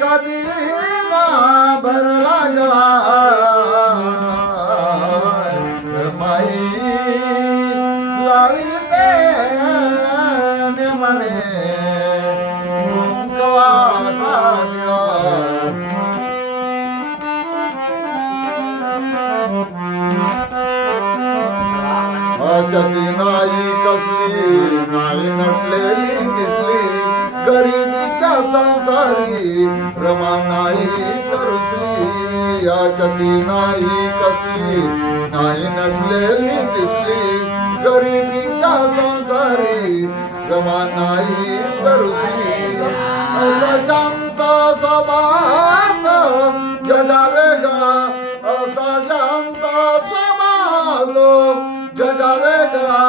कधी ना भरला गळा माई लाविते नेमाने मुंकवाचा टिळा अचती नाही कसली नाही नटलेली दिसली गरिबीच्या संसारी रमा नाही चरुसली अचती नाही कसली नाही नटलेली दिसली गरिबीच्या संसारी रमा नाही चरुसली असा शांत स्वभाव जगा वेगळा असा शांत स्वभाव जगा वेगळा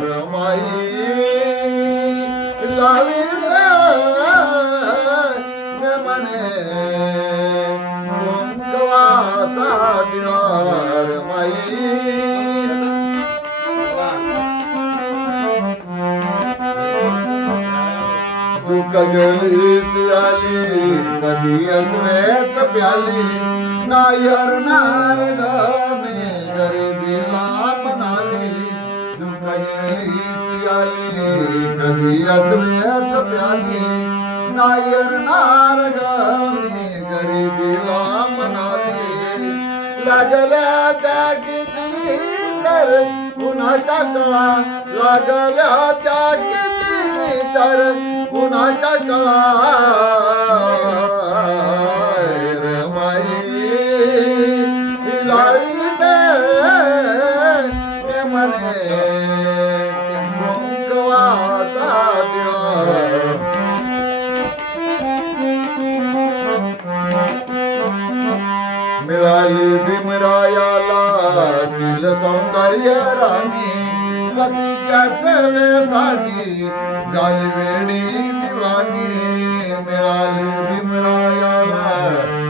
रमाई लाविले नेमाने मुंकवाचा टिळा रमाई तू कगलीस आली कधी अस्वेच प्याली नाही हरणार मी गरिबीला म्हणाली तू कगलीस आली कधी अस्वेच प्याली नाही हरणार मी गरिबीला म्हणाली लागल्या त्या किती तर उन्हाच्या कळा लागल्या त्या किती तर उन्हाच्या कळा रमाई लाविते नेमाने मुंकवाचा टिळा मिळाली भीमरायाला शील सौंदर्य राणी पतीच्या सेवेसाठी झाली वेडी दिवाणी मिळाली भीमरायाला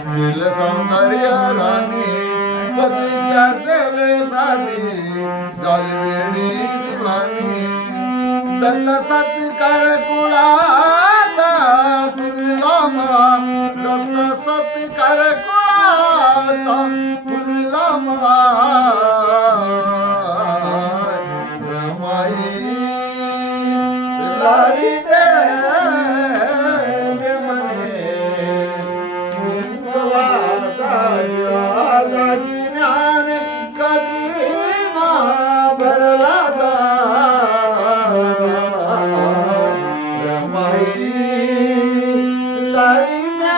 शील सौंदर्य राणी पतीच्या सेवेसाठी झाली वेडी दिवाणी दत्त सत्कार कुळाचा फुलला मळा दत्त सत्कार कुळाचा फुलला मळा लाविते नेमाने मुंकवाचा टिळा दाजी ज्ञान कधी ना भरला रमाई लाविते